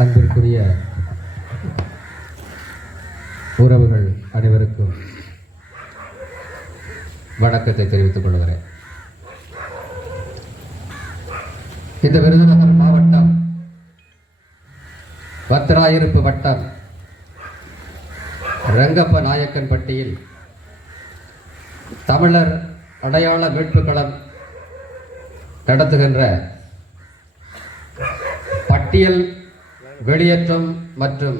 அன்பிற்குரிய உறவுகள் அனைவருக்கும் வணக்கத்தை தெரிவித்துக் கொள்கிறேன். இந்த விருதுநகர் மாவட்டம் வத்திராயிருப்பு வட்டம் ரங்கப்ப நாயக்கன்பட்டியில் தமிழர் அடையாள மீட்பு களம் நடத்துகின்ற பட்டியல் வெளியேற்றம் மற்றும்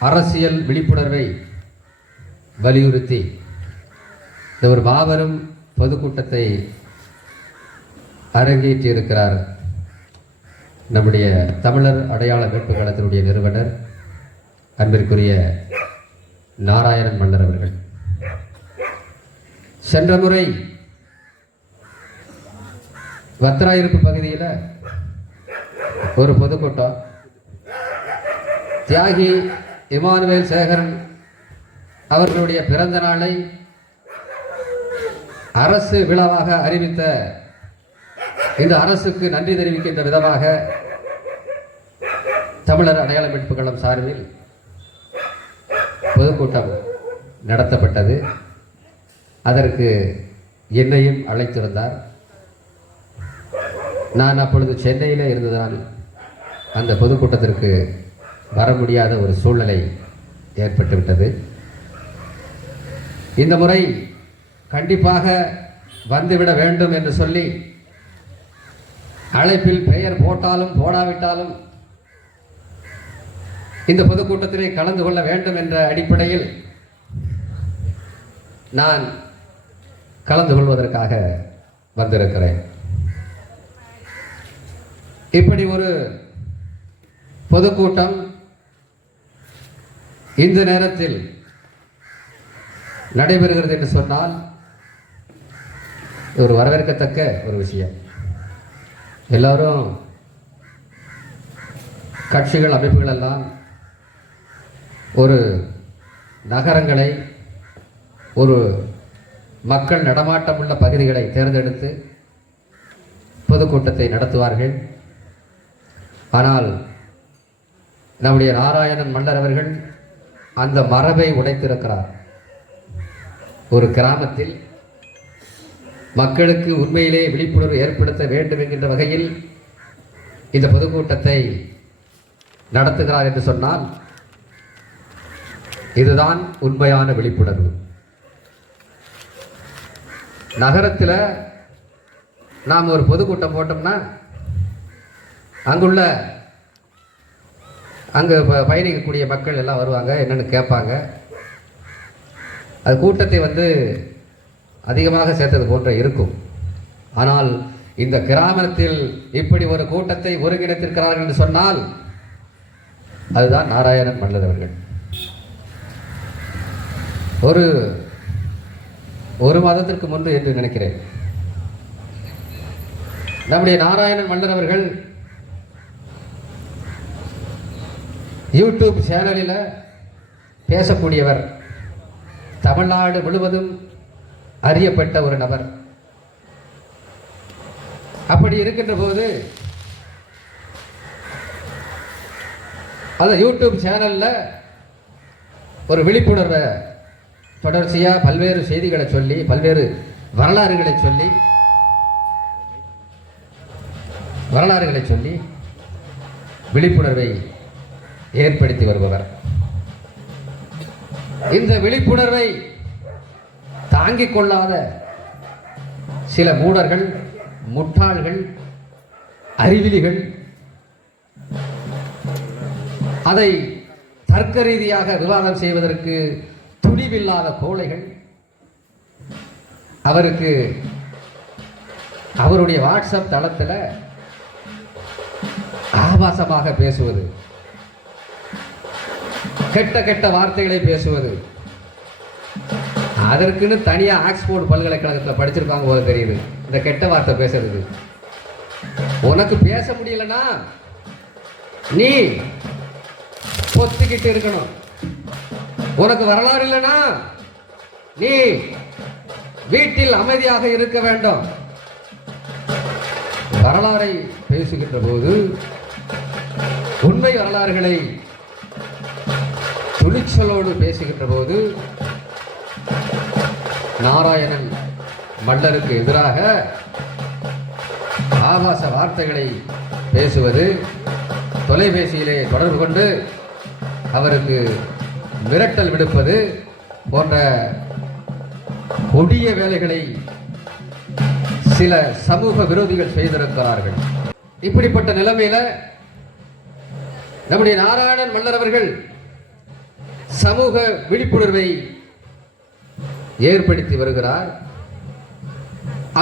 அரசியல் விழிப்புணர்வை வலியுறுத்தி இந்த ஒரு மாபெரும் பொதுக்கூட்டத்தை அரங்கேற்றியிருக்கிறார் நம்முடைய தமிழர் அடையாள மீட்பு கழகத்தினுடைய நிறுவனர் அன்பிற்குரிய நாராயணன் மன்னர் அவர்கள். சென்ற முறை வத்திராயிருப்பு பகுதியில் ஒரு பொதுக்கூட்டம் தியாகி இமானுவேல் சேகரன் அவர்களுடைய பிறந்த நாளை அரசு விழாவாக அறிவித்த இந்த அரசுக்கு நன்றி தெரிவிக்கின்ற விதமாக தமிழர் அடையாள மீட்பு கழகம் சார்பில் பொதுக்கூட்டம் நடத்தப்பட்டது. அதற்கு என்னையும் அழைத்திருந்தார் நான் அப்பொழுது சென்னையில் இருந்ததால் அந்த பொதுக்கூட்டத்திற்கு வர முடியாத ஒரு சூழ்நிலை ஏற்பட்டுவிட்டது. இந்த முறை கண்டிப்பாக வந்துவிட வேண்டும் என்று சொல்லி அழைப்பில் பெயர் போட்டாலும் போடாவிட்டாலும் இந்த பொதுக்கூட்டத்திலே கலந்து கொள்ள வேண்டும் என்ற அடிப்படையில் நான் கலந்து கொள்வதற்காக வந்திருக்கிறேன். இப்படி ஒரு பொதுக்கூட்டம் இந்த நேரத்தில் நடைபெறுகிறது என்று சொன்னால் ஒரு வரவேற்கத்தக்க ஒரு விஷயம். எல்லாரும் கட்சிகள் அமைப்புகள் எல்லாம் ஒரு நகரங்களை ஒரு மக்கள் நடமாட்டம் உள்ள பகுதிகளை தேர்ந்தெடுத்து பொதுக்கூட்டத்தை நடத்துவார்கள். ஆனால் நம்முடைய நாராயணன் மன்னர் அவர்கள் அந்த மரபை உடைத்திருக்கிறார். ஒரு கிராமத்தில் மக்களுக்கு உண்மையிலே விழிப்புணர்வு ஏற்படுத்த வேண்டும் என்கின்ற வகையில் இந்த பொதுக்கூட்டத்தை நடத்துகிறார் என்று சொன்னால் இதுதான் உண்மையான விழிப்புணர்வு. நகரத்தில் நாம் ஒரு பொதுக்கூட்டம் போட்டோம்னா அங்குள்ள அங்கே ப- பயணிக்கக்கூடிய மக்கள் எல்லாம் வருவாங்க. என்னென்னு கேட்பாங்க. அது கூட்டத்தை வந்து அதிகமாக சேர்த்தது போன்ற இருக்கும். ஆனால் இந்த கிராமத்தில் இப்படி ஒரு கூட்டத்தை ஒருங்கிணைத்திருக்கிறார்கள் என்று சொன்னால் அதுதான் நாராயணன் மல்லர் அவர்கள். ஒரு ஒரு மாதத்திற்கு முன்பு என்று நினைக்கிறேன். நம்முடைய நாராயணன் மன்னர் அவர்கள் யூடியூப் சேனலில் பேசக்கூடியவர் தமிழ்நாடு முழுவதும் அறியப்பட்ட ஒரு நபர். அப்படி இருக்கின்ற போது அந்த யூடியூப் சேனலில் ஒரு விழிப்புணர்வை தொடர்ச்சியாக பல்வேறு செய்திகளை சொல்லி பல்வேறு வரலாறுகளை சொல்லி வரலாறுகளை சொல்லி விழிப்புணர்வை ஏற்படுத்தி வருபவர். இந்த விழிப்புணர்வை தாங்கிக் கொள்ளாத சில மூடர்கள் முட்டாள்கள் அறிவிலிகள் அதை தர்க்க ரீதியாக விவாதம் செய்வதற்கு துணிவில்லாத கோழைகள் அவருக்கு அவருடைய வாட்ஸ்அப் தளத்தில் ஆபாசமாக பேசுவது. கெட்ட கெட்ட வார்த்தைகளை பேசுவது. அதற்குன்னு தனியாக ஆக்ஸ்போர்ட் பல்கலைக்கழகத்தில் படிச்சிருக்காங்க போல தெரியுது. இந்த கெட்ட வார்த்தை பேசுறது உனக்கு பேச முடியலன்னா நீ பொத்துக்கிட்டு இருக்கணும். உனக்கு வரலாறு இல்லைன்னா நீ வீட்டில் அமைதியாக இருக்க வேண்டும். வரலாறை பேசுகின்ற போது உண்மை வரலாறுகளை துணிச்சலோடு பேசுகின்ற போது நாராயணன் மல்லருக்கு எதிராக ஆபாச வார்த்தைகளை பேசுவது தொலைபேசியிலே தொடர்பு கொண்டு அவருக்கு மிரட்டல் விடுப்பது போன்ற கொடிய வேலைகளை சில சமூக விரோதிகள் செய்திருக்கிறார்கள். இப்படிப்பட்ட நிலைமையில நம்முடைய நாராயணன் மல்லர் அவர்கள் சமூக விழிப்புணர்வை ஏற்படுத்தி வருகிறார்.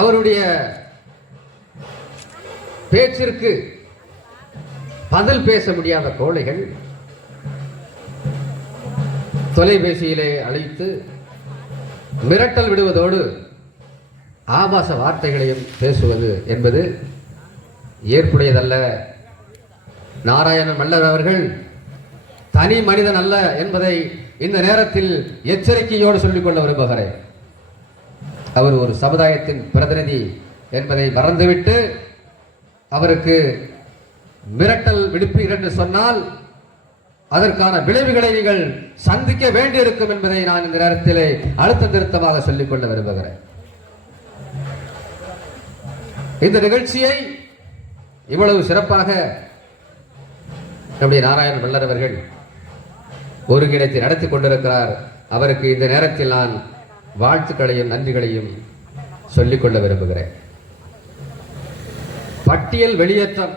அவருடைய பேச்சிற்கு பதில் பேச முடியாத கோழைகள் தொலைபேசியிலே அழைத்து மிரட்டல் விடுவதோடு ஆபாச வார்த்தைகளையும் பேசுவது என்பது ஏற்புடையதல்ல. நாராயண மல்லர் அவர்கள் தனி மனிதன் அல்ல என்பதை இந்த நேரத்தில் எச்சரிக்கையோடு சொல்லிக்கொள்ள விரும்புகிறேன். அவர் ஒரு சமுதாயத்தின் பிரதிநிதி என்பதை மறந்துவிட்டு அவருக்கு மிரட்டல் விடுப்பீர்கள் என்று சொன்னால் அதற்கான விளைவுகளை நீங்கள் சந்திக்க வேண்டியிருக்கும் என்பதை நான் இந்த நேரத்திலே அழுத்த திருத்தமாக சொல்லிக்கொள்ள விரும்புகிறேன். இந்த நிகழ்ச்சியை இவ்வளவு சிறப்பாக நம்முடைய நாராயண வல்லர் அவர்கள் ஒருங்கிணைத்து நடத்தி கொண்டிருக்கிறார். அவருக்கு இந்த நேரத்தில் நான் வாழ்த்துக்களையும் நன்றிகளையும் சொல்லிக்கொள்ள விரும்புகிறேன். பட்டியல் வெளியேற்றம்.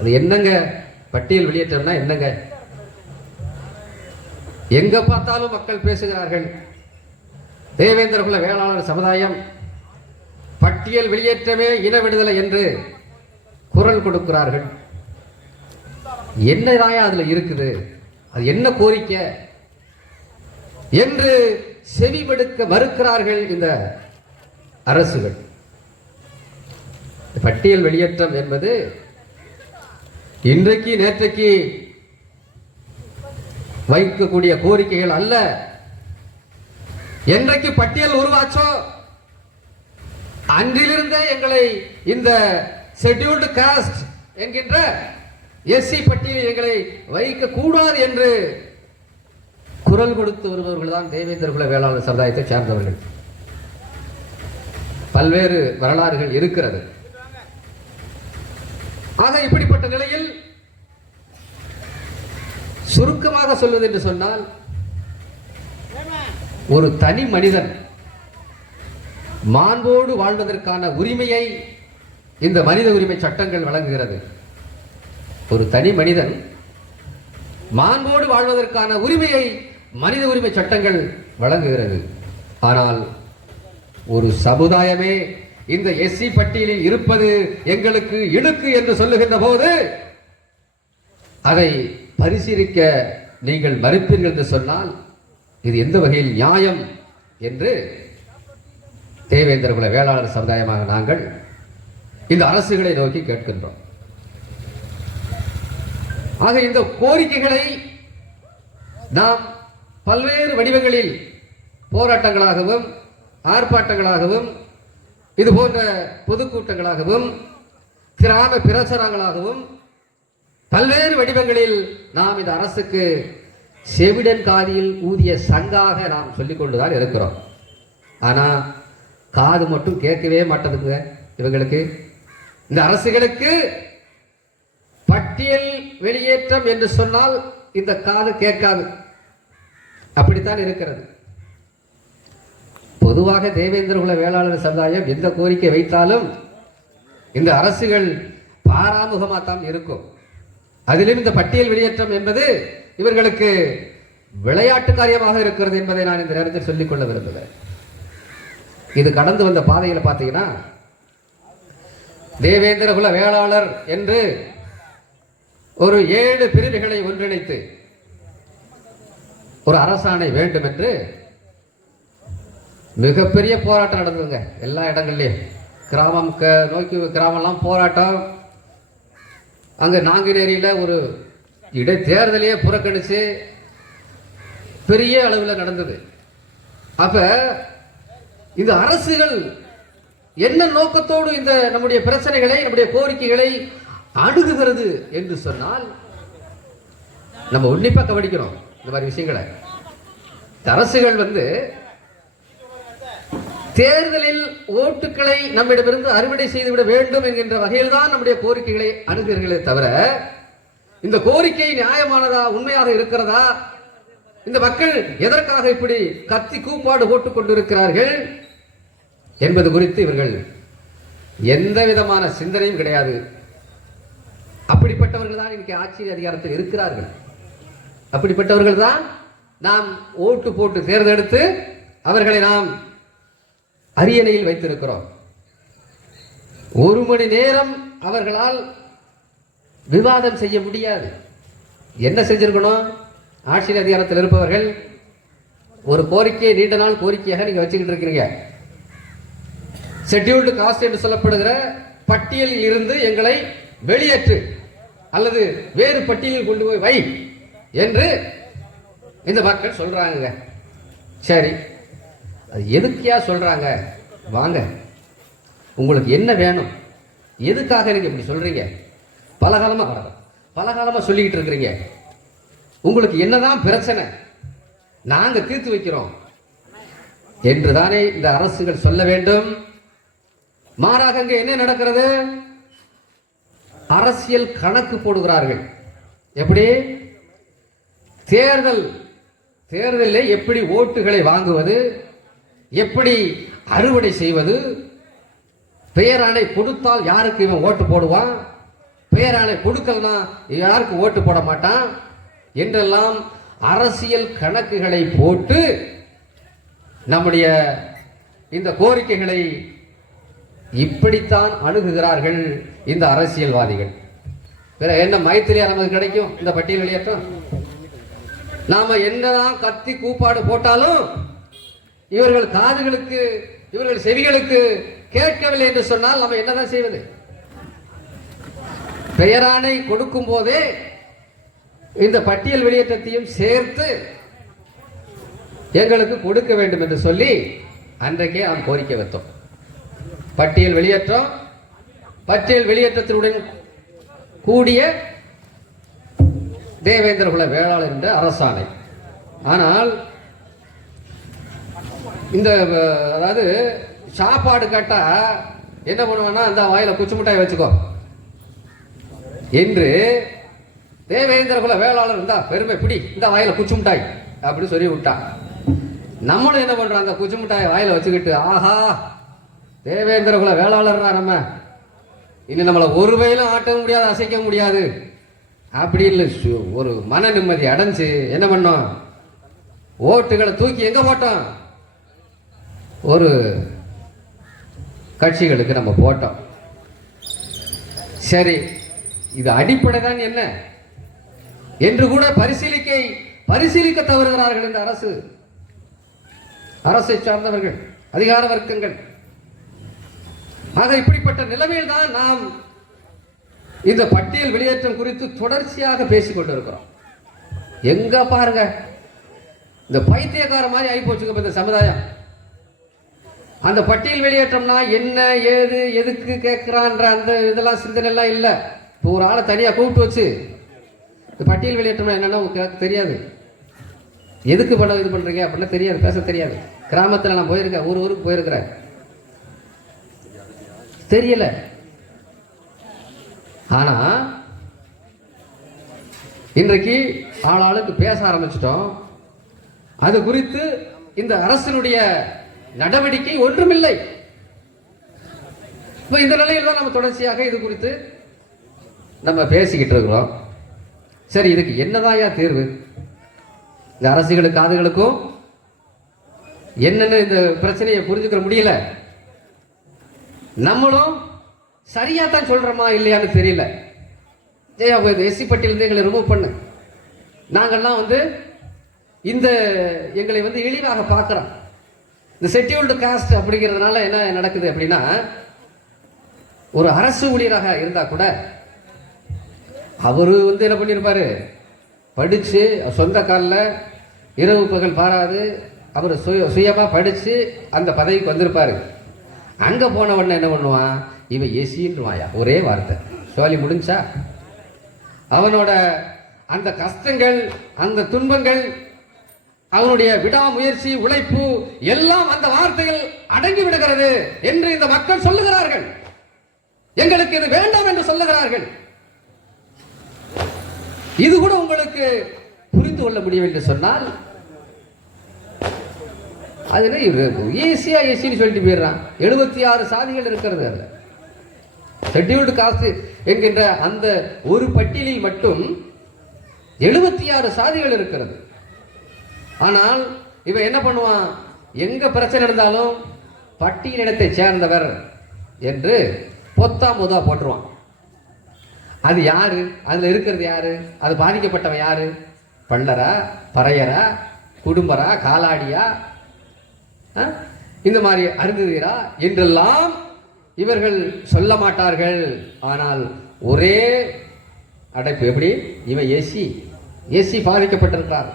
அது என்னங்க? பட்டியல் வெளியேற்றம்னா என்னங்க? எங்க பார்த்தாலும் மக்கள் பேசுகிறார்கள். தேவேந்திர குல வேளாளர் சமுதாயம் பட்டியல் வெளியேற்றமே இன விடுதலை என்று குரல் கொடுக்கிறார்கள். என்னதாயா அதில் இருக்குது? அது என்ன கோரிக்கை? என்று செவிமடுக்க மறுக்கிறார்கள் இந்த அரசுகள். பட்டியல் வெளியேற்றம் என்பது இன்றைக்கு நேற்றைக்கு வைக்கக்கூடிய கோரிக்கைகள் அல்ல. என்றைக்கு பட்டியல் உருவாச்சோ அன்றிலிருந்தே எங்களை இந்த ஷெட்யூல்டு காஸ்ட் என்கின்ற எஸ்சி பட்டியலில் எங்களை வைக்க கூடாது என்று குரல் கொடுத்து வருபவர்கள் தான் தேவேந்திர குல வேளாளர் சமுதாயத்தை சார்ந்தவர்கள். பல்வேறு வரலாறுகள் இருக்கிறது. ஆக இப்படிப்பட்ட நிலையில் சுருக்கமாக சொல்வது என்று சொன்னால் ஒரு தனி மனிதன் மாண்போடு வாழ்வதற்கான உரிமையை இந்த மனித உரிமை சட்டங்கள் வழங்குகிறது. ஒரு தனி மனிதன் மாண்போடு வாழ்வதற்கான உரிமையை மனித உரிமை சட்டங்கள் வழங்குகிறது. ஆனால் ஒரு சமுதாயமே இந்த எஸ்சி பட்டியலில் இருப்பது எங்களுக்கு இழுக்கு என்று சொல்லுகின்ற போது அதை பரிசீலிக்க நீங்கள் மறுப்பீர்கள் என்று சொன்னால் இது எந்த வகையில் நியாயம் என்று தேவேந்திர குல வேளாளர் சமுதாயமாக நாங்கள் இந்த அரசுகளை நோக்கி கேட்கின்றோம். ஆக இந்த கோரிக்கைகளை நாம் பல்வேறு வடிவங்களில் போராட்டங்களாகவும் ஆர்ப்பாட்டங்களாகவும் இது போன்ற பொதுக்கூட்டங்களாகவும் கிராம பிரச்சாரங்களாகவும் பல்வேறு வடிவங்களில் நாம் இந்த அரசுக்கு செவிடன் காதியில் ஊதிய சங்காக நாம் சொல்லிக் கொண்டுதான் இருக்கிறோம். ஆனால் காது மட்டும் கேட்கவே மாட்டதுங்க இவங்களுக்கு. இந்த அரசுகளுக்கு பட்டியல் வெளியேற்றம் என்று சொன்னால் இந்த காது கேட்காது. அப்படித்தான் இருக்கிறது. பொதுவாக தேவேந்திர குல வேளாளர் சமுதாயம் எந்த கோரிக்கை வைத்தாலும் இந்த அரசுகள் பாராமுகமாக தான் இருக்கும். அதிலும் இந்த பட்டியல் வெளியேற்றம் என்பது இவர்களுக்கு விளையாட்டு காரியமாக இருக்கிறது என்பதை நான் இந்த நேரத்தில் சொல்லிக்கொள்ள விரும்புகிறேன். இது கடந்து வந்த பாதையில் பார்த்தீங்கன்னா தேவேந்திர குல வேளாளர் என்று ஒரு ஏழு பிரிவுகளை ஒன்றிணைத்து ஒரு அரசாணை வேண்டும் என்று மிகப்பெரிய போராட்டம் நடந்ததுங்க. எல்லா இடங்கள்லையும். கிராமம் க நோக்கி கிராமம்லாம் போராட்டம். அங்கே நாங்குநேரியில் ஒரு இடைத்தேர்தலையே புறக்கணித்து பெரிய அளவில் நடந்தது. அப்ப இந்த அரசுகள் என்ன நோக்கத்தோடு இந்த நம்முடைய பிரச்சனைகளை நம்முடைய கோரிக்கைகளை அணுகுகிறது என்று சொன்னால் நம்ம உன்னிப்பாக கவனிக்கணும் இந்த மாதிரி விஷயங்களை. அரசுகள் வந்து தேர்தலில் ஓட்டுகளை நம்மிடமிருந்து அறுவடை செய்துவிட வேண்டும் என்கின்ற வகையில் தான் நம்முடைய கோரிக்கைகளை அணுகிறீர்களே தவிர இந்த கோரிக்கை நியாயமானதா உண்மையாக இருக்கிறதா? இந்த மக்கள் எதற்காக இப்படி கத்தி கூப்பாடு போட்டுக் கொண்டிருக்கிறார்கள் என்பது குறித்து இவர்கள் எந்த விதமான சிந்தனையும் கிடையாது. அப்படிப்பட்டவர்கள் தான் இன்னைக்கு ஆட்சி அதிகாரத்தில் இருக்கிறார்கள். அப்படிப்பட்டவர்கள் தான் நாம் ஓட்டு போட்டு தேர்ந்தெடுத்து அவர்களை நாம் அரியணையில் வைத்திருக்கிறோம். ஒரு மணி நேரம் அவர்களால் விவாதம் செய்ய முடியாது. என்ன செஞ்சிருக்கணும்? ஆட்சியர் அதிகாரத்தில் இருப்பவர்கள் ஒரு கோரிக்கையை நீண்ட நாள் கோரிக்கையாக நீங்கள் வச்சுக்கிட்டு இருக்கிறீங்க. ஷெட்யூல்டு காஸ்ட் என்று சொல்லப்படுகிற பட்டியலில் இருந்து எங்களை வெளியேற்று. அல்லது வேறு பட்டியலில் கொண்டு போய் வை என்று இந்த மக்கள் சொல்கிறாங்க சரி. அது எதுக்கியா சொல்கிறாங்க வாங்க. உங்களுக்கு என்ன வேணும்? எதுக்காக நீங்கள் இப்படி சொல்கிறீங்க பலகாலமாக பலகாலமாக சொல்லிக்கிட்டு இருக்கிறீங்க. உங்களுக்கு என்னதான் பிரச்சனை? நாங்கள் தீர்த்து வைக்கிறோம். என்றுதானே இந்த அரசுகள் சொல்ல வேண்டும்? மாறாக அங்கே என்ன நடக்கிறது? அரசியல் கணக்கு போடுகிறார்கள். எப்படி? தேர்தல் தேர்தலில் எப்படி ஓட்டுகளை வாங்குவது எப்படி அறுவடை செய்வது பெயராணை கொடுத்தால் யாருக்கு இவன் ஓட்டு போடுவான் பெயராணை கொடுக்கலனா யாருக்கு ஓட்டு போட மாட்டான் என்றெல்லாம் அரசியல் கணக்குகளை போட்டு நம்முடைய இந்த கோரிக்கைகளை இப்படித்தான் அணுகுகிறார்கள் இந்த அரசியல்வாதிகள். வேற என்ன மைத்திரியா நமக்கு கிடைக்கும்? இந்த பட்டியல் வெளியேற்றம்? நாம என்னதான் கத்தி கூப்பாடு போட்டாலும் இவர்கள் காதுகளுக்கு இவர்கள் செவிகளுக்கு கேட்கவில்லை என்று சொன்னால் நம்ம என்னதான் செய்வது? பெயரானை கொடுக்கும் போதே இந்த பட்டியல் வெளியேற்றத்தையும் சேர்த்து எங்களுக்கு கொடுக்க வேண்டும் என்று சொல்லி அன்றைக்கே நாம் கோரிக்கை வைத்தோம். பட்டியல் வெளியேற்றம் பட்டியல் வெளியேற்றத்தினுடன் கூடிய தேவேந்திர குல வேளாளர் என்ற அரசாணை. ஆனால் இந்த அதாவது சாப்பாடு கேட்டா என்ன பண்ணுவான்னா அந்த வாயில குச்சி மிட்டாய் வச்சுக்கோ. என்று தேவேந்திர குல வேளாளர் இருந்தா பெருமை பிடி இந்த வாயில குச்சி மிட்டாய் அப்படின்னு சொல்லி விட்டான் நம்மளும் என்ன பண்றோம் அந்த குச்சி மிட்டாயை வாயில வச்சுக்கிட்டு ஆஹா தேவேந்திர குல வேளாளர்னா நம்ம இனி நம்மளை ஒரு வயலும் ஆட்ட முடியாது அசைக்க முடியாது. அப்படி இல்லை. சு- ஒரு மன நிம்மதி அடைஞ்சு என்ன பண்ணோம்? ஓட்டுகளை தூக்கி எங்கே போட்டோம்? ஒரு கட்சிகளுக்கு நம்ம போட்டோம். சரி இது அடிப்படை தான் என்ன? என்று கூட பரிசீலிக்க பரிசீலிக்க தவறுகிறார்கள் இந்த அரசு. அரசை சார்ந்தவர்கள் அதிகார வர்க்கங்கள். ஆக இப்படிப்பட்ட நிலைமையில் தான் நாம் இந்த பட்டியல் வெளியேற்றம் குறித்து தொடர்ச்சியாக பேசிக் கொண்டிருக்கிறோம். எங்க பாருங்க? இந்த பைத்தியக்கார மாதிரி ஆகி போச்சுங்க இந்த சமுதாயம். அந்த பட்டியல் வெளியேற்றம்னா என்ன ஏது எதுக்கு கேட்குறான்ற அந்த இதெல்லாம் சிந்தனைலாம் இல்லை. இப்போ ஒரு ஆளை தனியாக கூப்பிட்டு வச்சு இந்த பட்டியல் வெளியேற்றம்னா என்னென்னா உங்களுக்கு தெரியாது. எதுக்கு படம் இது பண்ணுறீங்க அப்படின்னா தெரியாது பேச தெரியாது. கிராமத்தில் நான் போயிருக்கேன் ஊர் ஊருக்கு போயிருக்கிறேன். தெரியல. ஆனால் இன்றைக்கு ஆளாளுக்கு பேச ஆரம்பிச்சிட்டோம். அது குறித்து இந்த அரசினுடைய நடவடிக்கை ஒன்றுமில்லை. இப்போ இந்த நிலையில் தான் நம்ம தொடர்ச்சியாக இது குறித்து நம்ம பேசிக்கிட்டு இருக்கிறோம். சரி இதுக்கு என்னதாயா தீர்வு? இந்த அரசுகளுக்கு காதுகளுக்கும் என்னென்ன இந்த பிரச்சனையை புரிஞ்சுக்கிற முடியல. நம்மளும் சரியாக தான் சொல்கிறோமா இல்லையான்னு தெரியல. ஜெயா எஸ்சி பட்டியலிருந்து எங்களை ரிமூவ் பண்ணு. நாங்கள்லாம் வந்து இந்த எங்களை வந்து இழிவாக பார்க்குறோம். இந்த செட்டியூல்டு காஸ்ட் அப்படிங்கிறதுனால என்ன நடக்குது அப்படின்னா ஒரு அரசு ஊழியராக இருந்தால் கூட அவர் வந்து என்ன பண்ணியிருப்பார் படித்து சொந்த காலில் இரவு பகல் பாராது அவர் சுய சுயமாக படித்து அந்த பதவிக்கு வந்திருப்பாரு. அங்கே போன என்ன பண்ணுவான்? இவன் எசின்னுவாயா ஒரே வார்த்தை. சோழி முடிஞ்சா? அவனோட அந்த கஷ்டங்கள் அந்த துன்பங்கள் அவனுடைய விடாமுயற்சி உழைப்பு எல்லாம் அந்த வார்த்தையில் அடங்கி விடுகிறது என்று இந்த மக்கள் சொல்லுகிறார்கள். எங்களுக்கு இது வேண்டாம் என்று சொல்லுகிறார்கள். இது கூட உங்களுக்கு புரிந்து கொள்ள முடியும் என்று அதில் அது ஈஸியாக ஈஸின்னு சொல்லிட்டு போயிடுறான். எழுபத்தி ஆறு சாதிகள் இருக்கிறது அதில். ஷெட்யூல்டு காஸ்ட் என்கின்ற அந்த ஒரு பட்டியலில் மட்டும் எழுபத்தி ஆறு சாதிகள் இருக்கிறது. ஆனால் இவன் என்ன பண்ணுவான்? எங்கே பிரச்சனை இருந்தாலும் பட்டியலினத்தை சேர்ந்தவர் என்று பொத்தா முதா போட்டுருவான். அது யாரு? அதில் இருக்கிறது யாரு? அது பாதிக்கப்பட்டவன் யாரு? பள்ளரா பறையரா குடும்பரா காலாடியா இந்த மாதிரி அருந்துகிறா என்றெல்லாம் இவர்கள் சொல்ல மாட்டார்கள். ஆனால் ஒரே அடைப்பு எப்படி? இவன் ஏசி. ஏசி பாதிக்கப்பட்டிருக்கிறார்.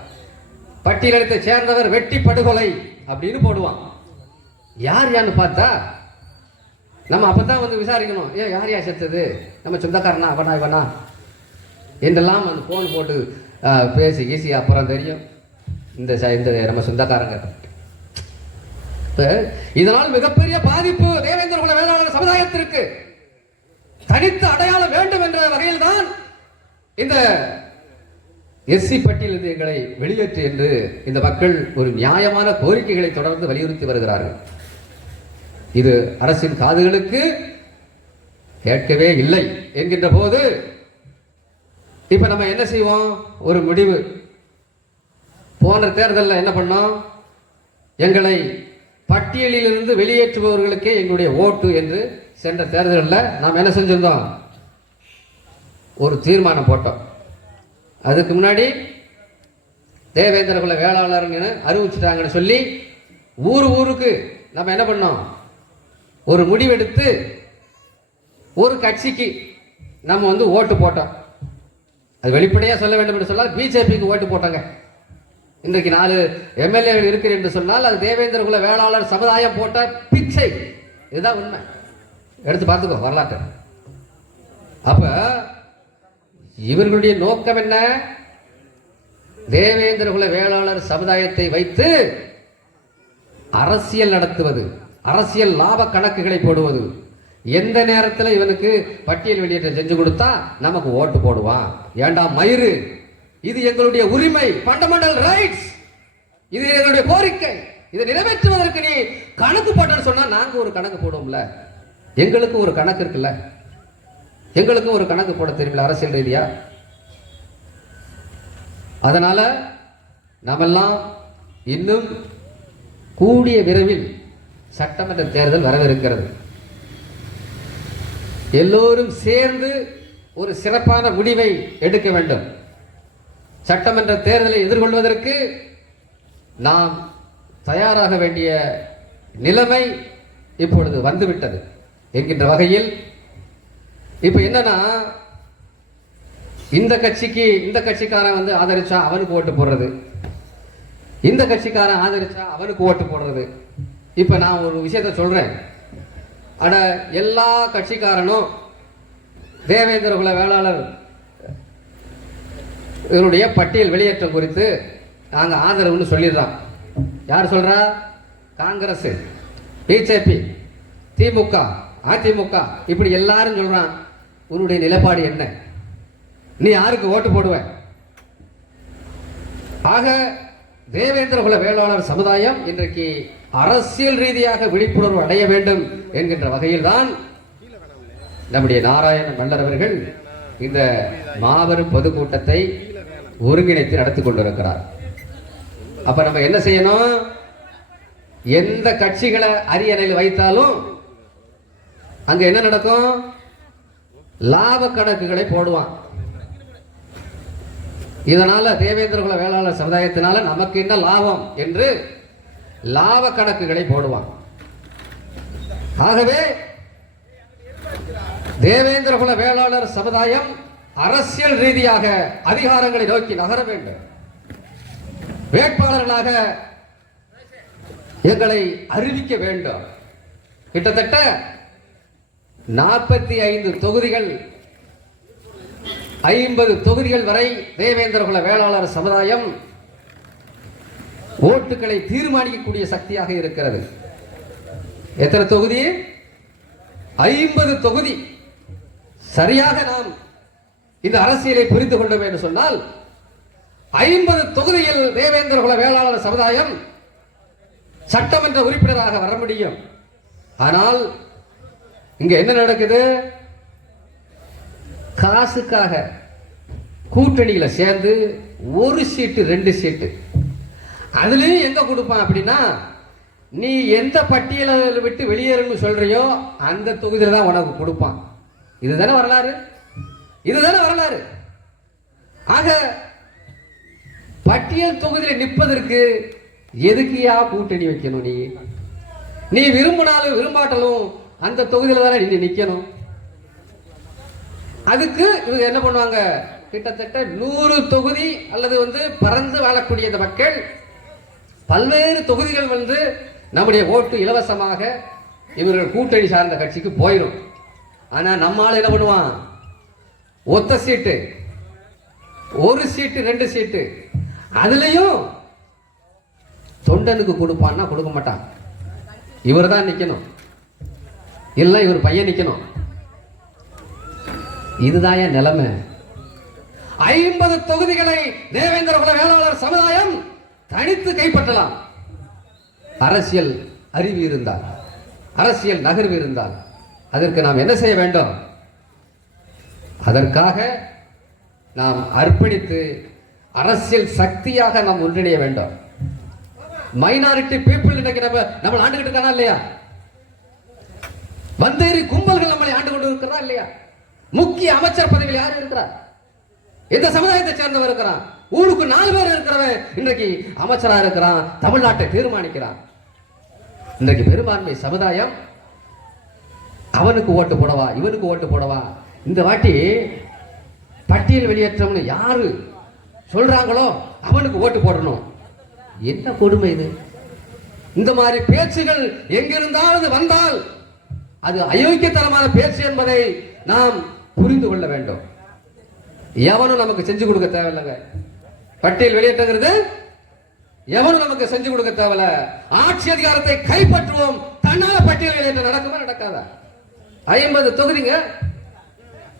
பட்டியலத்தை சேர்ந்தவர் வெட்டி படுகொலை அப்படின்னு போடுவான். யார் யான்னு பார்த்தா நம்ம அப்பதான் வந்து விசாரிக்கணும். ஏன் யார் யார் செத்தது? நம்ம சொந்தக்காரனா அவனா இவனா? என்றெல்லாம் அந்த ஃபோன் போட்டு பேசி கீசி அப்புறம் தெரியும். இந்த ச- இந்த நம்ம சொந்தக்காரங்க. இதனால் மிகப்பெரிய பாதிப்பு தேவேந்திர குல வேளாளர் சமுதாயத்திற்கு தனித்து அடையாளம் வேண்டும் என்ற வகையில் தான் இந்த எஸ்சி பட்டியலிருந்து எங்களை வெளியேற்று என்று இந்த மக்கள் ஒரு நியாயமான கோரிக்கைகளை தொடர்ந்து வலியுறுத்தி வருகிறார்கள். இது அரசின் காதுகளுக்கு கேட்கவே இல்லை என்கின்ற போது இப்ப நம்ம என்ன செய்வோம்? ஒரு முடிவு. போன தேர்தலில் என்ன பண்ணோம்? எங்களை பட்டியலிலிருந்து வெளியேற்றுபவர்களுக்கே எங்களுடைய ஓட்டு என்று சென்ற தேர்தலில் நாம் என்ன செஞ்சிருந்தோம்? ஒரு தீர்மானம் போட்டோம். அதுக்கு முன்னாடி தேவேந்திர குல வேளாளர்னு அறிவிச்சிட்டாங்கன்னு சொல்லி ஊர் ஊருக்கு நம்ம என்ன பண்ணோம்? ஒரு முடிவெடுத்து ஒரு கட்சிக்கு நம்ம வந்து ஓட்டு போட்டோம். அது வெளிப்படையாக சொல்ல வேண்டும் என்று சொன்னால் பிஜேபிக்கு ஓட்டு போட்டாங்க. இன்றைக்கு நாலு எம்எல்ஏகள் இருக்கிறேன் என்று சொன்னால் அது தேவேந்திர குல வேளாளர் சமுதாயம் போட்ட பிச்சை. இதுதான் உண்மை. எடுத்து பார்த்துக்கோ வரலாற்று. அப்ப இவர்களுடைய நோக்கம் என்ன? தேவேந்திர குல வேளாளர் சமுதாயத்தை வைத்து அரசியல் நடத்துவது அரசியல் லாப கணக்குகளை போடுவது. எந்த நேரத்தில் இவனுக்கு பட்டியல் வெளியேற்றம் செஞ்சு கொடுத்தா நமக்கு ஓட்டு போடுவான். ஏண்டா மயிறு? இது எங்களுடைய உரிமை ஃபண்டமெண்டல் ரைட்ஸ் இது எங்களுடைய கோரிக்கை. இதை நிறைவேற்றுவதற்கு நீ கணக்கு போட்டேன்னு சொன்னா நாங்க ஒரு கணக்கு போடுவோம்ல. எங்களுக்கு ஒரு கணக்கு இருக்குல்ல. எங்களுக்கும் ஒரு கணக்கு போட தெரியுமில்ல அரசியல் ரீதியா. அதனால நாமெல்லாம் இன்னும் கூடிய விரைவில் சட்டமன்ற தேர்தல் வரவிருக்கிறது. எல்லோரும் சேர்ந்து ஒரு சிறப்பான முடிவை எடுக்க வேண்டும். சட்டமன்ற தேர்தலை எதிர்கொள்வதற்கு நாம் தயாராக வேண்டிய நிலைமை இப்பொழுது வந்துவிட்டது என்கின்ற வகையில் இப்போ என்னன்னா இந்த கட்சிக்கு இந்த கட்சிக்காரன் வந்து ஆதரிச்சா அவனுக்கு ஓட்டு போடுறது. இந்த கட்சிக்காரன் ஆதரிச்சா அவனுக்கு ஓட்டு போடுறது. இப்போ நான் ஒரு விஷயத்த சொல்கிறேன் அட எல்லா கட்சிக்காரனும் தேவேந்திர குல வேளாளர் இதனுடைய பட்டியல் வெளியேற்றம் குறித்து நாங்கள் ஆதரவுன்னு சொல்லிடுறோம். யார் சொல்றா? காங்கிரஸ் பிஜேபி திமுக அதிமுக. இப்படி எல்லாரும் சொல்கிறான் உன்னுடைய நிலைப்பாடு என்ன? நீ யாருக்கு ஓட்டு போடுவ? ஆக தேவேந்திர குல வேளாளர் சமுதாயம் இன்றைக்கு அரசியல் ரீதியாக விழிப்புணர்வு அடைய வேண்டும் என்கின்ற வகையில்தான் நம்முடைய நாராயண மன்னர் அவர்கள் இந்த மாபெரும் பொதுக்கூட்டத்தை ஒருங்கிணைத்து நடத்தி கொண்டிருக்கிறார் அப்ப நம்ம என்ன செய்யணும்? எந்த கட்சிகளை அரியணையில் வைத்தாலும் அங்க என்ன நடக்கும்? லாப கணக்குகளை போடுவான். இதனால தேவேந்திர குல வேளாளர் சமுதாயத்தினால நமக்கு என்ன லாபம் என்று லாப கணக்குகளை போடுவான். ஆகவே தேவேந்திர குல வேளாளர் சமுதாயம் அரசியல் ரீதியாக அதிகாரங்களை நோக்கி நகர வேண்டும். வேட்பாளர்களாக எங்களை அறிவிக்க வேண்டும். கிட்டத்தட்ட நாற்பத்தி ஐந்து தொகுதிகள் ஐம்பது தொகுதிகள் வரை தேவேந்திரகுல வேளாளர் சமுதாயம் ஓட்டுகளை தீர்மானிக்கக்கூடிய சக்தியாக இருக்கிறது. எத்தனை தொகுதி? ஐம்பது தொகுதி. சரியாக நாம் இந்த அரசியலை புரிந்து கொள்ளும் என்று சொன்னால் ஐம்பது தொகுதியில் தேவேந்திர குல வேளாளர் சமுதாயம் சட்டமன்ற உறுப்பினராக வர முடியும். ஆனால் இங்க என்ன நடக்குது? காசுக்காக கூட்டணியில சேர்ந்து ஒரு சீட்டு ரெண்டு சீட்டு. அதுலயும் எங்க கொடுப்பான் அப்படின்னா நீ எந்த பட்டியலில் விட்டு வெளியேறணும்னு சொல்றியோ அந்த தொகுதியில் தான் உனக்கு கொடுப்பான். இதுதானே வரலாறு? இதுதானே வரலாறு. ஆக பட்டியல் தொகுதியில் நிற்பதற்கு எதுக்கியா கூட்டணி வைக்கணும் நீ? நீ விரும்பினாலும் விரும்பாட்டலும் அந்த தொகுதியில் தானே நீ நிற்கணும் அதுக்கு இவங்க என்ன பண்ணுவாங்க? கிட்டத்தட்ட நூறு தொகுதி அல்லது வந்து பறந்து வாழக்கூடிய இந்த மக்கள் பல்வேறு தொகுதிகள் வந்து நம்முடைய ஓட்டு இலவசமாக இவர்கள் கூட்டணி சார்ந்த கட்சிக்கு போயிடும் ஆனால் நம்மளால் என்ன பண்ணுவான்? ஒத்த சீட்டு. ஒரு சீட்டு ரெண்டு சீட்டு. அதுலயும் தொண்டனுக்கு கொடுப்பான்னா கொடுக்க மாட்டான். இவர் தான் நிக்கணும். இல்லை இவர் பையன் நிக்கணும். இதுதான் என் நிலைமை. ஐம்பது தொகுதிகளை தேவேந்திர குல வேளாளர் சமுதாயம் தனித்து கைப்பற்றலாம். அரசியல் அறிவு இருந்தால் அரசியல் நகர்வு இருந்தால் அதற்கு நாம் என்ன செய்ய வேண்டும்? அதற்காக நாம் அர்ப்பணித்து அரசியல் சக்தியாக நாம் ஒன்றிணைய வேண்டும். மைனாரிட்டி பீப்புள் இன்னைக்கு நம்ம நம்ம ஆண்டுகிட்டு இருக்கானா இல்லையா? வந்தேறி கும்பல்கள் நம்மளை ஆண்டு கொண்டு இருக்கிறதா இல்லையா? முக்கிய அமைச்சர் பதவியில் யார் இருக்கிறார்? எந்த சமுதாயத்தை சேர்ந்தவர் இருக்கிறான் ஊருக்கு நாலு பேர் இருக்கிறவன் இன்றைக்கு அமைச்சரா இருக்கிறான் தமிழ்நாட்டை தீர்மானிக்கிறான். இன்றைக்கு பெரும்பான்மை சமுதாயம் அவனுக்கு ஓட்டு போடவா இவனுக்கு ஓட்டு போடவா? இந்த வாட்டி பட்டியல் வெளியேற்றம்னு யாரு சொல்றாங்களோ அவனுக்கு ஓட்டு போடணும். என்ன கொடுமை இது? இந்த மாதிரி பேச்சுகள் எங்கிருந்தாவது வந்தால் அது அயோக்கியத்தனமான பேச்சு என்பதை நாம் புரிந்து கொள்ள வேண்டும். எவனும் நமக்கு செஞ்சு கொடுக்க தேவையில்லைங்க. பட்டியல் வெளியேற்றங்கிறது எவனும் நமக்கு செஞ்சு கொடுக்க தேவையில்ல. ஆட்சி அதிகாரத்தை கைப்பற்றுவோம். தன்னால பட்டியல் வெளியேற்றம் நடக்குமா நடக்காதா? ஐம்பது தொகுதிங்க.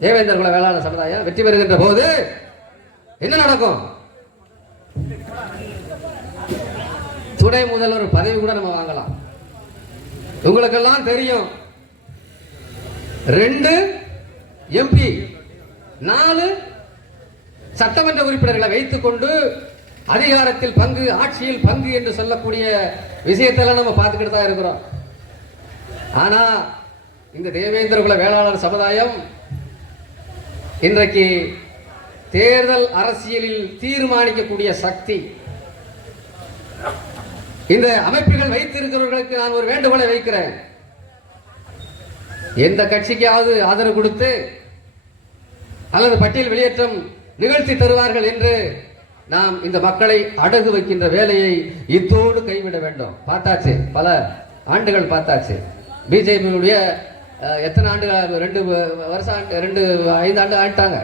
தேவேந்தர் குல வேளாண் சமுதாயம் வெற்றி பெறுகின்ற போது என்ன நடக்கும்? துணை முதல்வர் பதவி கூட நம்ம வாங்கலாம். உங்களுக்கெல்லாம் தெரியும். ரெண்டு எம்பி நாலு சட்டமன்ற உறுப்பினர்களை வைத்துக்கொண்டு அதிகாரத்தில் பங்கு ஆட்சியில் பங்கு என்று சொல்லக்கூடிய விஷயத்தெல்லாம் நம்ம பார்த்துக்கிட்டு தான் இருக்கிறோம். ஆனா இந்த தேவேந்திர குல வேளாளர் சமுதாயம் இன்றைக்கு தேர்தல் அரசியலில் தீர்மானிக்கக்கூடிய சக்தி. இந்த அமைப்புகள் வைத்திருக்கிறவர்களுக்கு நான் ஒரு வேண்டுகோளை வைக்கிறேன். எந்த கட்சிக்காவது ஆதரவு கொடுத்து அல்லது பட்டியல் வெளியேற்றம் நிகழ்த்தி தருவார்கள் என்று நாம் இந்த மக்களை அடகு வைக்கின்ற வேலையை இத்தோடு கைவிட வேண்டும். பார்த்தாச்சு பல ஆண்டுகள் பார்த்தாச்சு. பிஜேபியுடைய எத்தனை ஆண்டு ரெண்டு வருஷம் ஆண்டு ரெண்டு ஐந்து ஆண்டு ஆயிட்டாங்க.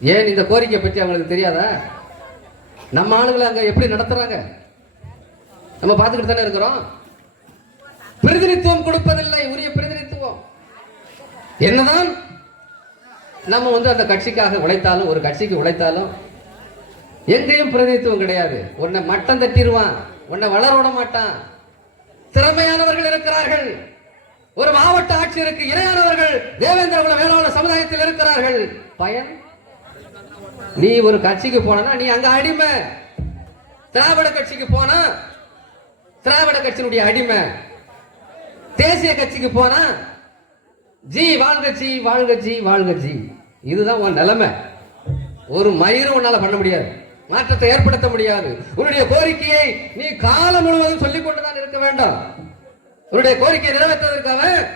ஏன் இந்த கோரிக்கை பற்றி அவங்களுக்கு தெரியாதா? நம்ம ஆளுங்களை அங்கே எப்படி நடத்துகிறாங்க நம்ம பார்த்துக்கிட்டு தானே இருக்கிறோம். பிரதிநிதித்துவம் கொடுப்பதில்லை உரிய பிரதிநிதித்துவம். என்னதான் நம்ம வந்து அந்த கட்சிக்காக உழைத்தாலும் ஒரு கட்சிக்கு உழைத்தாலும் எங்கேயும் பிரதிநிதித்துவம் கிடையாது. உன்னை மட்டம் தட்டிடுவான் உன்னை வளர விட மாட்டான். திறமையானவர்கள் இருக்கிறார்கள். ஒரு மாவட்ட ஆட்சியருக்கு இணையானவர்கள் தேவேந்திர குல வேளாளர் சமுதாயத்தில் இருக்கிறார்கள். பயன்? நீ ஒரு கட்சிக்கு போனா நீ அங்க அடிமை. திராவிட கட்சிக்கு போனா திராவிட கட்சியினுடைய அடிமை. தேசிய கட்சிக்கு போனா ஜி வாழ்க ஜி வாழ்க ஜி வாழ்க ஜி. இதுதான் உன் நிலைமை. ஒரு மயிரும் உன்னால பண்ண முடியாது. மாற்றத்தை ஏற்படுத்த முடியாது. உன்னுடைய கோரிக்கையை நீ காலம் முழுவதும் சொல்லிக் கொண்டுதான் இருக்க வேண்டாம். உன்னுடைய கோரிக்கையை நிறைவேற்றுவதற்கு அவன்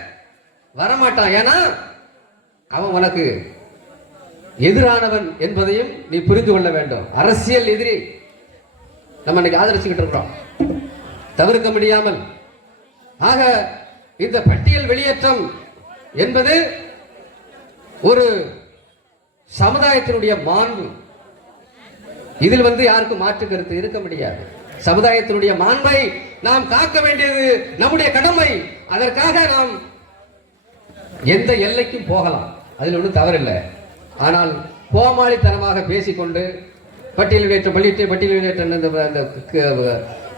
வரமாட்டான். ஏன்னா அவன் உனக்கு எதிரானவன் என்பதையும் நீ புரிந்து கொள்ள வேண்டும். அரசியல் எதிரி. நம்ம இன்னைக்கு ஆதரிச்சுக்கிட்டு இருக்கிறோம். தவிர்க்க முடியாமல். ஆக இந்த பட்டியல் வெளியேற்றம் என்பது ஒரு சமுதாயத்தினுடைய மாண்பு. இதில் வந்து யாருக்கும் மாற்று கருத்து இருக்க முடியாது. சமுதாயத்தினுடைய மாண்பை நாம் காக்க வேண்டியது நம்முடைய கடமை. அதற்காக நாம் எந்த எல்லைக்கும் போகலாம். அதில் ஒன்றும் தவறில்லை. ஆனால் கோமாளித்தனமாக பேசிக்கொண்டு பட்டியல் வெளியேற்ற பள்ளியிட்ட பட்டியல் வெளியேற்ற இந்த அந்த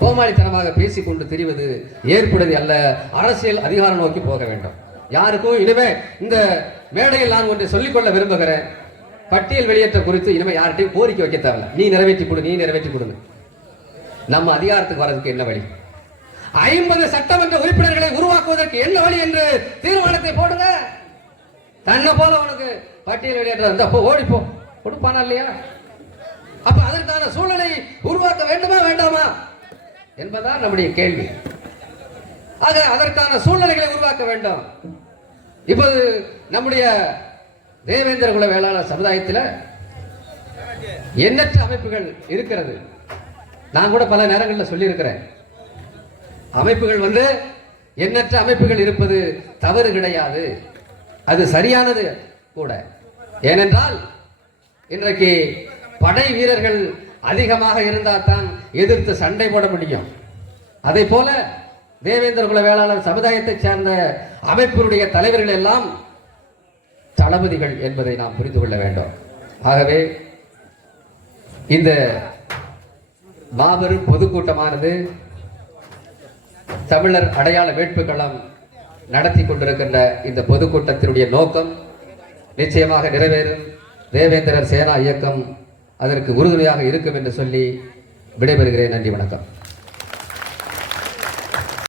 கோமாளித்தனமாக பேசிக்கொண்டு திரிவது ஏற்படுவது அல்ல. அரசியல் அதிகாரம் நோக்கி போக வேண்டும். யாருக்கும் இனிமே இந்த மேடையில் நான் ஒன்றை சொல்லிக்கொள்ள விரும்புகிறேன். பட்டியல் வெளியேற்ற குறித்து இனிமே யார்கிட்டையும் கோரிக்கை வைக்க தேவையில்ல. நீ நிறைவேற்றி கொடு நீ நிறைவேற்றி கொடுங்க நம்ம அதிகாரத்துக்கு வர்றதுக்கு என்ன வழி? ஐம்பது சட்டமன்ற உறுப்பினர்களை உருவாக்குவதற்கு என்ன வழி என்று தீர்மானத்தை போடுங்க. தன்னை போல உனக்கு பட்டியல் வெளியேற்ற இருந்தா ஓடிப்போ கொடுப்பானா இல்லையா? அப்ப அதற்கான சூழலை உருவாக்க வேண்டுமா வேண்டாமா? என்பதுதான் நம்முடைய கேள்வி. ஆக அதற்கான சூழ்நிலைகளை உருவாக்க வேண்டும். இப்போது நம்முடைய தேவேந்திர குல வேளாளர் சமுதாயத்தில் எண்ணற்ற அமைப்புகள் இருக்கிறது. நான் கூட பல நேரங்களில் சொல்லியிருக்கிறேன். அமைப்புகள் வந்து எண்ணற்ற அமைப்புகள் இருப்பது தவறு கிடையாது. அது சரியானது கூட. ஏனென்றால் இன்றைக்கு படை வீரர்கள் அதிகமாக இருந்தால் தான் எதிர்த்து சண்டை போட முடியும். அதே போல தேவேந்திர குல வேளாளர் சமுதாயத்தைச் சேர்ந்த அமைப்பினுடைய தலைவர்கள் எல்லாம் தளபதிகள் என்பதை நாம் புரிந்து கொள்ள வேண்டும். ஆகவே இந்த மாபெரும் பொதுக்கூட்டமானது தமிழர் அடையாள வேட்புக்களம் நடத்தி கொண்டிருக்கின்ற இந்த பொதுக்கூட்டத்தினுடைய நோக்கம் நிச்சயமாக நிறைவேறும். தேவேந்திரர் சேனா இயக்கம் அதற்கு உறுதுணையாக இருக்கும் என்று சொல்லி விடைபெறுகிறேன். நன்றி வணக்கம்.